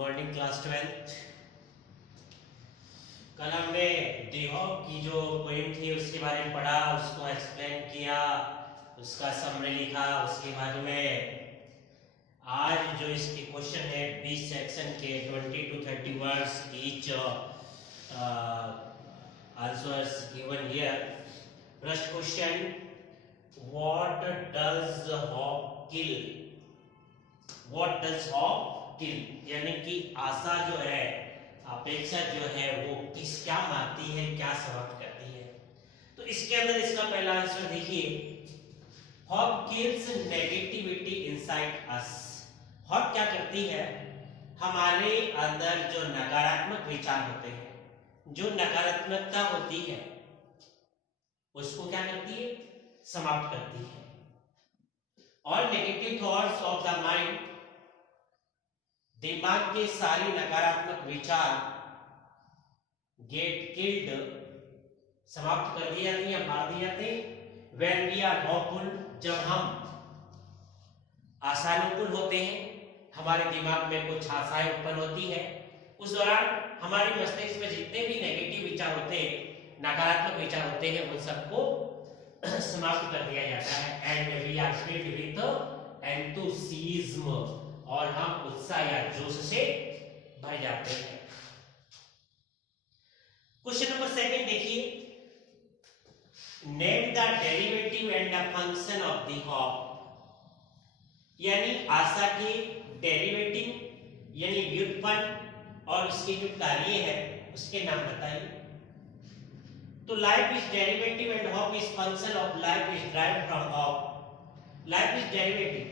Morning class 12th। कल हमने the hope की जो पोएम थी उसके बारे में पढ़ा, उसको एक्सप्लेन किया, उसका समरी लिखा। उसके बाद में आज जो इसके क्वेश्चन है 20 सेक्शन के 20 to 30 words each answers given here. First question, what does hope kill? What does hope kill यानी कि आशा जो है, अपेक्षा जो है वो क्या मारती है, क्या समाप्त करती है। तो इसके अंदर इसका पहला आंसर देखिए, hope kills negativity inside us. Hope क्या करती है, हमारे अंदर जो नकारात्मक विचार होते हैं, जो नकारात्मकता होती है, उसको क्या करती है, समाप्त करती है। और negative thoughts of the mind, दिमाग के सारी नकारात्मक विचार गेट किल्ड, समाप्त कर दिए जाते हैं, मार दिए जाते हैं। व्हेन वी आर होपफुल, जब हम आशानुकूल होते हैं, हमारे दिमाग में कुछ आशाएं उत्पन्न होती है, उस दौरान हमारे मस्तिष्क में जितने भी नेगेटिव विचार होते हैं, नकारात्मक विचार होते हैं, उन सबको समाप्त कर दिया जाता है। And we are filled with enthusiasm, और हम उत्साह या जोश से भर जाते हैं। क्वेश्चन नंबर सेकंड देखिए, name the derivative and the function of the hope. यानी आशा के डेरिवेटिव यानी व्युत्पन्न और उसके जो कार्य है उसके नाम बताइए। तो life is derivative and hope is function of life is derived from hope. Life is derivative,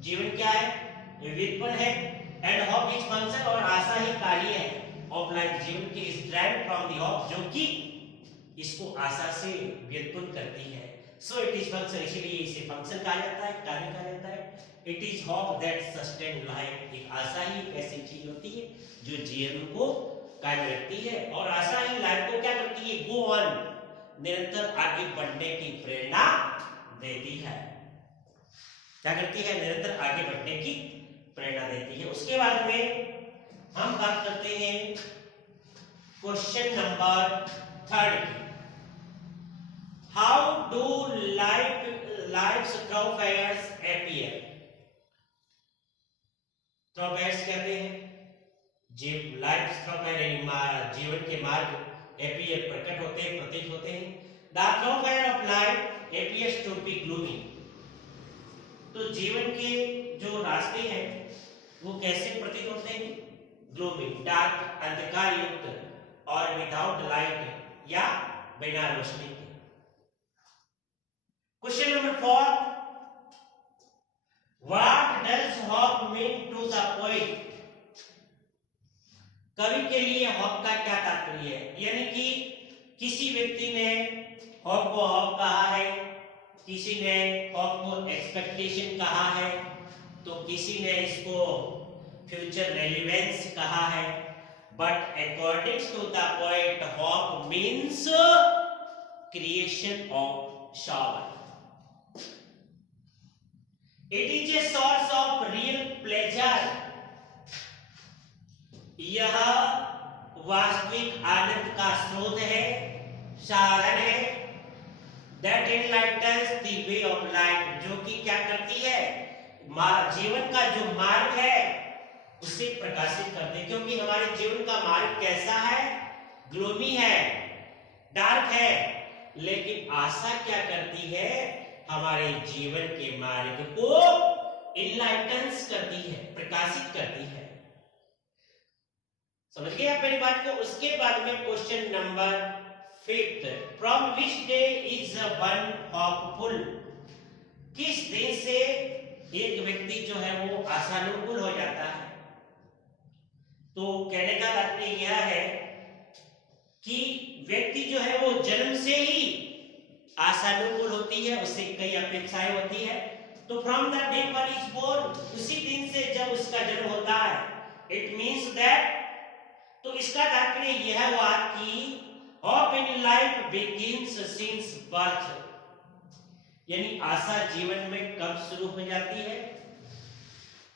जीवन क्या है, व्युत्पन्न है, एंड होप इज फंक्शन और आशा ही कार्य है ऑफ लाइफ, जीवन की is derived from the hope, जो कि इसको आशा से व्युत्पन्न करती है। सो इट इज फंक्शन, इसीलिए इसे फंक्शन कहा जाता है, कार्य कहा जाता है। It is hope that sustain life, एक आशा ही एक ऐसी चीज होती है जो जीवन को कायम रखती है, और आशा ही लाइफ को क्या करती है, गो ऑन, निरंतर आगे बढ़ने की प्रेरणा देती है। क्या करती है, निरंतर आगे बढ़ने की प्रेरणा देती है। उसके बाद में हम बात करते हैं क्वेश्चन नंबर 3 की। How do life's thoroughfares appear? Thoroughfares कहते हैं लाइफ्स थ्रोफेयर, जीवन के मार्ग, अपीयर प्रकट होते हैं, प्रतीत होते हैं। The thoroughfare of life appears to be gloomy. तो जीवन के जो रास्ते हैं वो कैसे प्रतीत होते हैं, ग्लूमी, डार्क, अंधकार युक्त, और विदाउट लाइट या बिना रोशनी के। Question number 4, what does hope mean to the poet? कवि के लिए होप का क्या तात्पर्य है? यानी कि किसी व्यक्ति ने होप को होप कहा है, किसी ने होप को एक्सपेक्टेशन कहा है, तो किसी ने इसको फ्यूचर रेलिवेंस कहा है। But according to the poet, hope means creation of shower. It is a source of real pleasure. यह वास्तविक आनंद का स्रोत है, साधन है। That enlightens the way of life, जो कि क्या करती है, जीवन का जो मार्ग है उसे प्रकाशित करते हैं। क्योंकि हमारे जीवन का मार्ग कैसा है, ग्लोमी है, डार्क है, लेकिन आशा क्या करती है, हमारे जीवन के मार्ग को इनलाइटन्स करती है, प्रकाशित करती है। समझ गए आप मेरी बात को? उसके बाद में question number 5, from which day is one hopeful? किस दिन से एक व्यक्ति जो है वो आशानुकूल हो जाता है? तो कहने का तात्पर्य यह है कि व्यक्ति जो है वो जन्म से ही आशानुकूल होती है, उससे कई अपेक्षाएं होती है। तो from the day one is born, उसी दिन से जब उसका जन्म होता है, इट मीन्स दैट, तो इसका तात्पर्य यह हुआ कि hope in life begins since birth. यानी आशा जीवन में कब शुरू हो जाती है,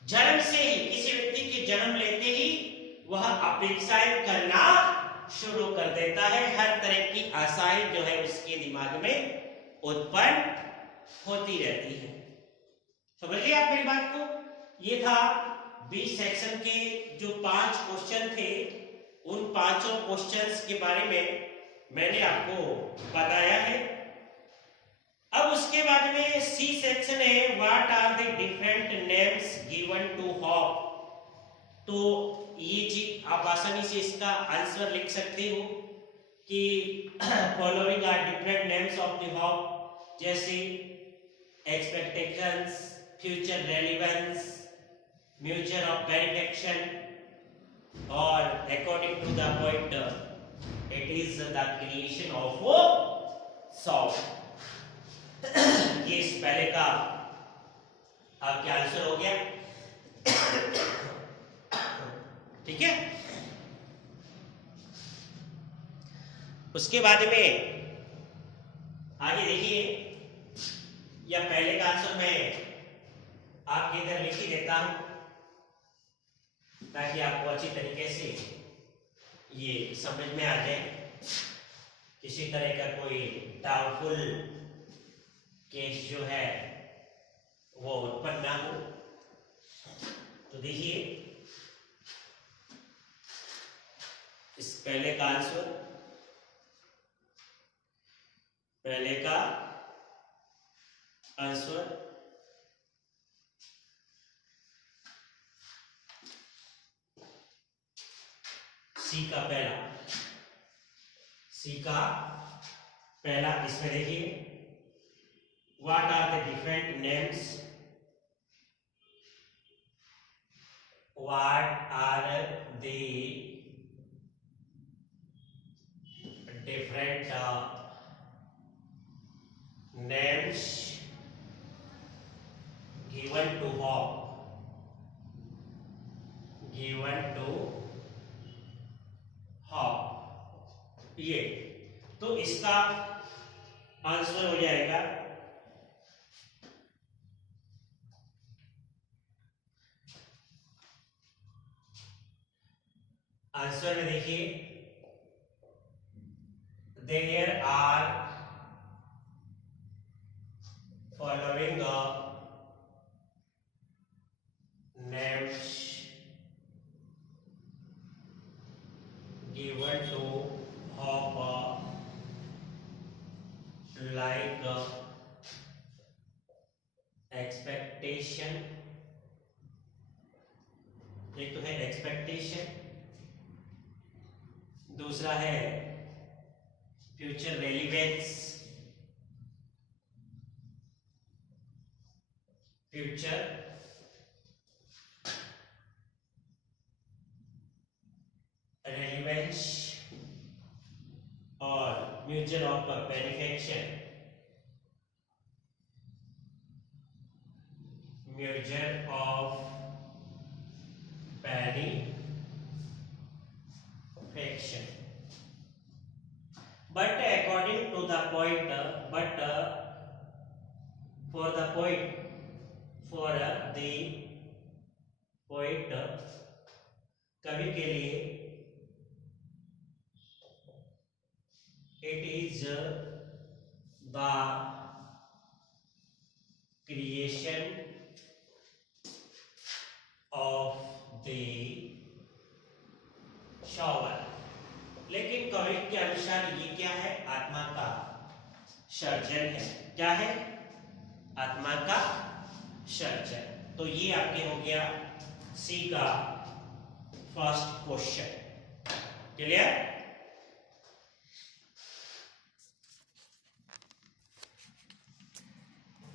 जन्म से ही, किसी व्यक्ति के जन्म लेते ही वह अपेक्षाएं करना शुरू कर देता है। हर तरह की आशाएं जो है उसके दिमाग में उत्पन्न होती रहती है। समझिए आप मेरी बात को। ये था बी सेक्शन के जो 5 क्वेश्चन थे, उन 5 क्वेश्चंस के बारे में मैंने आपको बताया है। अब उसके बाद में सी सेक्शन है, what are the different names given to hope. तो ये जी आप आसानी से इसका आंसर लिख सकते हो कि following are different names of the hope, जैसे एक्सपेक्टेशंस, फ्यूचर रेलेवेंस, म्यूचर ऑफ बेनिफिक्शन और according to the point it is the creation of soft. ये इस पहले का आपके आंसर हो गया। ठीक है। उसके बाद में आगे देखिए, या पहले का आंसर मैं आपके इधर लिख ही देता हूं ताकि आपको अच्छी तरीके से ये समझ में आ जाए, किसी तरह का कोई डाउटफुल केस जो है वो उत्पन्न ना हो। तो देखिए इस पहले का आंसर, पहले का आंसर सी का पहला, सी का पहला। इसमें देखिए what are the different names, what are the different names given to hop, given to hop। ये तो इसका आंसर हो जाएगा आंसर में देखिए there are following names given to hop like expectation, एक तो है एक्सपेक्टेशन, दूसरा है फ्यूचर रेलिवेंस, फ्यूचर रेलिवेंस और mutual of benefaction, mutual of benefaction. But according to the point, for the point, कवि के लिए it is the creation of the shower। लेकिन कवि के अनुसार ये क्या है? आत्मा का सर्जन है। क्या है? आत्मा का सर्जन। तो ये आपके हो गया सी का फर्स्ट क्वेश्चन। क्लियर?